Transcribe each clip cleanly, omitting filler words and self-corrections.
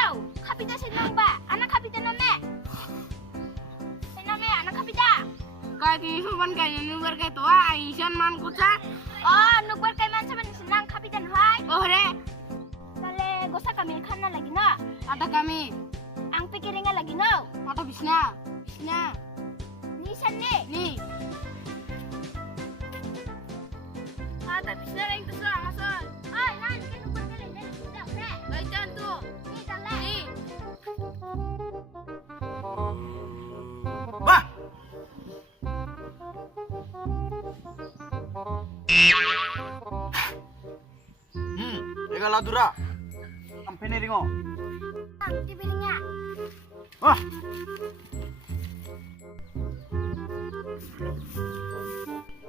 daw. Kapita sa nang ba? Anak kapita na me. Sa na me, anak kapita. Kahit isuban kayo nubar kayo to Aisyah man kuca. Oh, nugbar kay man sa man senang kapitan hoy. Oh re, Kale gosa kami kan na lagi na. ada kami. Ang pikirin nga lagi no. Atau bisna. Bisna. Nisan ni. Ni. Ada bisna ring tu sa asal. Ay, nan kan nugbar kay na sudah pre. Baikan tu. Ni kale. Ni. Bah! Ega ladura. Kampene ringo. Ang tibiring nga. Wah!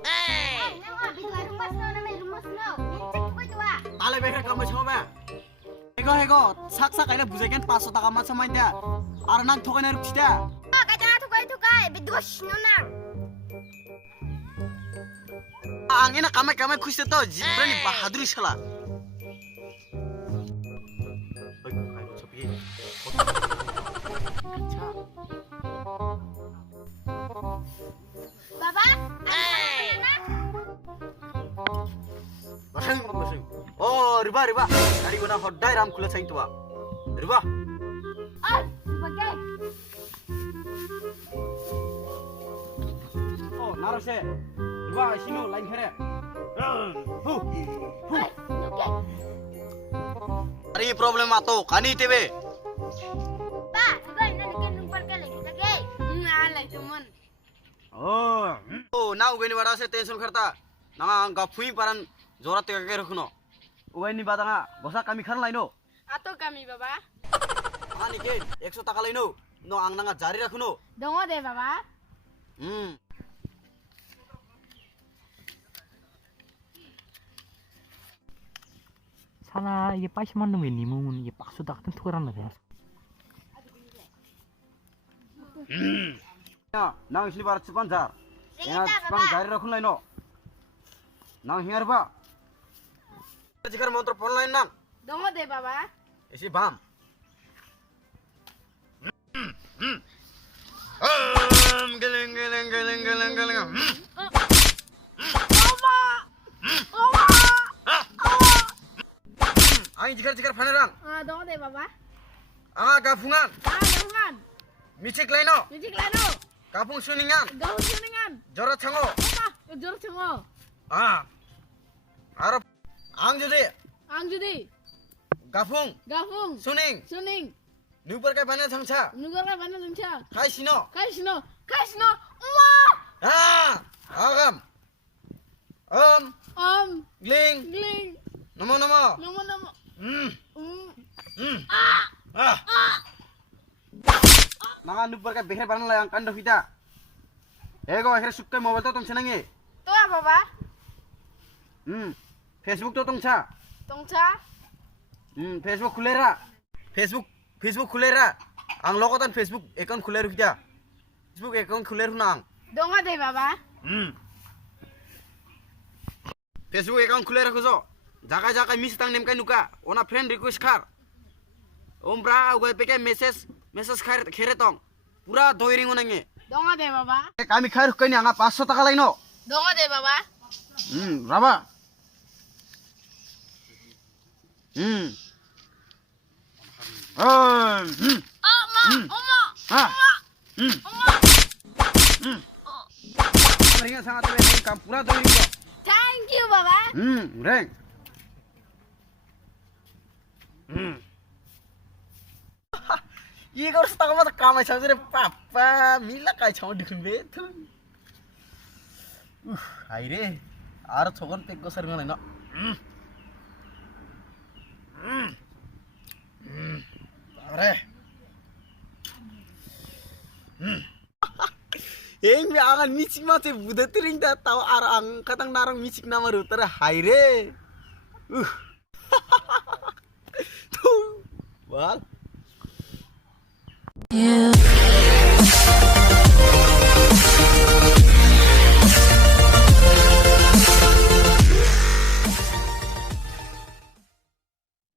Ay, nang bidu rumas no na may rumas no. Mintek ko ito ah. Tale bekar kamu chome. Ego sak aina bujaken 500 taka ma chamainda. Ar nang thogane rukchida. Oh, kata tukay bidush no na. Ang ina kamai khushte to jibrani bahaduri shala. Baba, Basang. Oh, riba. Dari guna hodai ram kula saing tua. Riba. ay, bagay. Oh, narase. Riba sino line khere. Hu. Ay, okay. Ari problem ato kani tebe. Ba, bagay na nikin nugbar kay lagi bagay. Alay teman. Oh, now gani bada se tension kharta. Nanga anga phui paran jora te ke rakhuno. Ugaini badanga bosa kami khan laino. Atau kami baba. Ani ke 100 taka laino. No ang nanga jari rakhuno. Dongo deh baba. 사나 이게 빠시만 놈의 니몽은 이게 박수다 같은 투가란 말이야. Ya, nang sini bar cipan jar. Ya, Ringita, cipan jari rakhun laino. Nang hingar ba. Jikar motor pon lain nang. Dongo deh baba. Isi bam. Geleng. Aing jikar panerang. Ah, dongo deh baba. Gapungan. Dongan. Micik laino. Mijik lano. Gapung suningan. Gau suningan. Jora chango. Apa? Jor cengo. Arab. Ang jodi. Angjudi. Gapung. Gafung. Suning. Suning. Nubar kai paner thangcha. Nugara mana nungcha. Kai sino. Kaisno. Wah. Agam. Gling. Gling. Namo. Nomo. Nanga nubar kai bekher paran layang kando kita. Ego akhir sukte mobile to tong senangi. Tuh apa baba? Facebook to tong cha. Tongcha. Facebook khulera. Facebook khulera. Ang logotan Facebook account khuleru kita. Facebook account khuleru nang. Dongo deh baba. Facebook account khulera khuzo. Jaga miss tang nem kai nuka. Ona friend request khar. Ombra ugai peke message khere tong. Pura doiring onange. Dongo deh baba. Kami khair kani anga 500 taka laino. Dongo deh baba. Raba. Ringan sangat tebe kam pura doiring to. Thank you baba. Reng. Ye harus tak mata kamai saudara papa mila kai chau dikun be tu. Aire, ar thogon pek gosar ngalai no. Are. Eng be angan micik mate buda tering da tahu arang katang narang micik nama rutera haire. Tuh. Wal. You